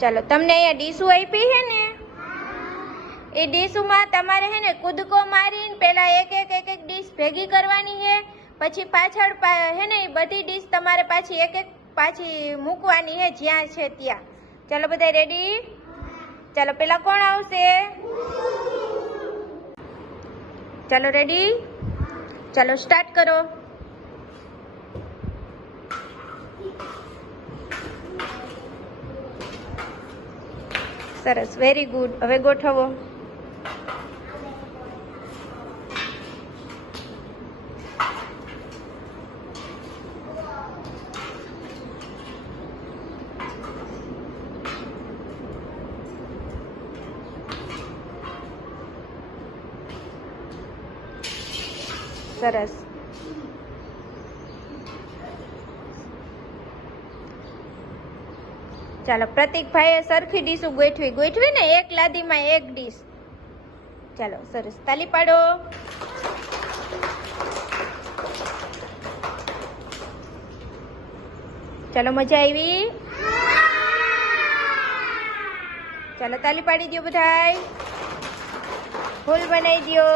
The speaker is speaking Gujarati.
ચાલો તમને અહીંયા ડીશુ આપી છે ને, એ ડીશમાં તમારે હે ને કૂદકો મારીને પેલા એક ડીશ ભેગી કરવાની છે, પછી પાછળ હે ને બધી ડીશ તમારે પાછી મૂકવાની છે જ્યાં છે ત્યાં. ચાલો બધા રેડી? ચાલો પેલા કોણ આવશે? ચાલો રેડી? ચાલો સ્ટાર્ટ કરો. સરસ, વેરી ગુડ. હવે ગોઠવો. સરસ. ચાલો પ્રતિકભાઈએ સરખી ડીશ ગોઠવી ને, એક લાદીમાં એક ડીશ. ચાલો સરસ, તાલી પાડો. ચાલો મજા આવી? ચાલો તાલી પાડી દો બધાય. ફૂલ બનાવી દો.